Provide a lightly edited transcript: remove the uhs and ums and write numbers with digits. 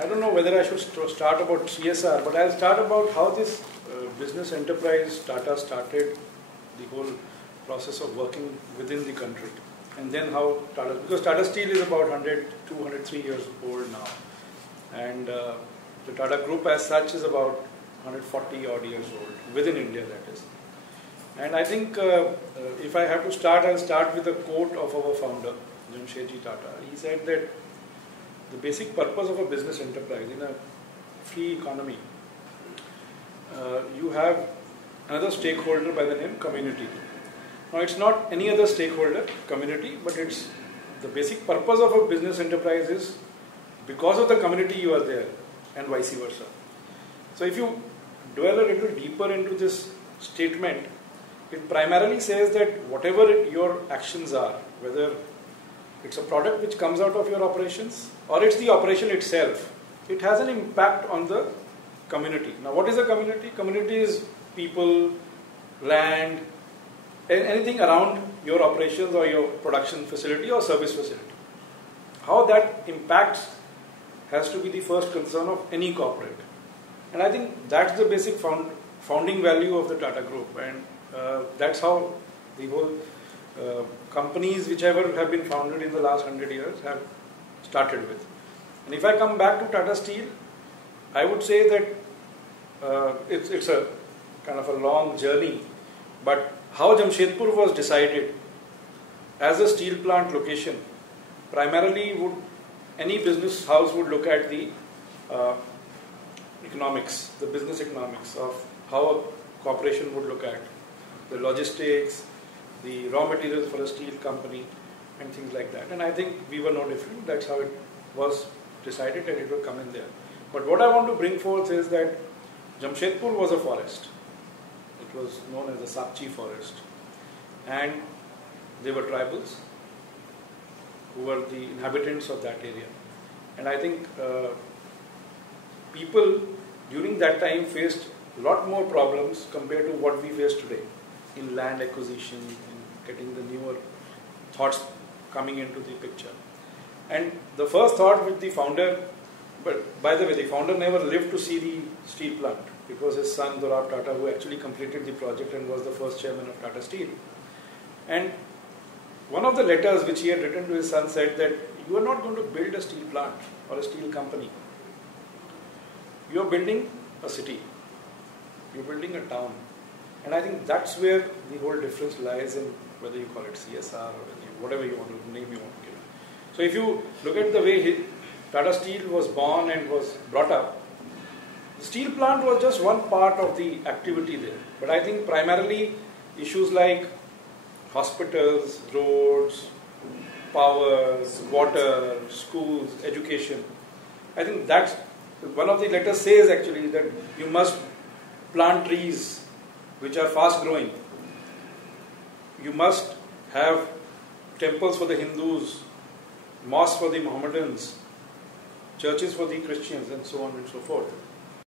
I don't know whether I should start about CSR, but I'll start about how this business enterprise Tata started the whole process of working within the country. And then how Tata, because Tata Steel is about 100, 203 years old now. And the Tata Group as such is about 140 odd years old, within India that is. And I think if I have to start, I'll start with a quote of our founder, Jamshedji Tata. He said that the basic purpose of a business enterprise in a free economy, you have another stakeholder by the name community. Now it's not any other stakeholder, community, but it's the basic purpose of a business enterprise is because of the community you are there and vice versa. So if you dwell a little deeper into this statement, it primarily says that whatever your actions are, whether it's a product which comes out of your operations or it's the operation itself, it has an impact on the community. Now what is a community? Community is people, land, anything around your operations or your production facility or service facility. How that impacts has to be the first concern of any corporate. And I think that's the basic founding value of the Tata Group, and that's how the whole companies whichever have been founded in the last 100 years have started with. And if I come back to Tata Steel, I would say that it's a kind of a long journey, but how Jamshedpur was decided as a steel plant location, primarily any business house would look at the economics, the business economics of how a corporation would look at the logistics, the raw materials for a steel company and things like that. And I think we were no different. That's how it was decided and it will come in there. But what I want to bring forth is that Jamshedpur was a forest. It was known as the Sakchi forest. And they were tribals who were the inhabitants of that area. And I think people during that time faced a lot more problems compared to what we face today in land acquisition, in getting the newer thoughts coming into the picture. And the first thought with the founder, but by the way, the founder never lived to see the steel plant. It was his son Doordarshan Tata who actually completed the project and was the first chairman of Tata Steel. And one of the letters which he had written to his son said that you are not going to build a steel plant or a steel company. You are building a city. You are building a town. And I think that's where the whole difference lies in whether you call it CSR or whatever you want to name you want to give it. So if you look at the way Tata Steel was born and was brought up, the steel plant was just one part of the activity there. But I think primarily issues like hospitals, roads, powers, water, schools, education. I think that's one of the letters says actually that you must plant trees which are fast growing. You must have temples for the Hindus, mosques for the Mohammedans, churches for the Christians, and so on and so forth.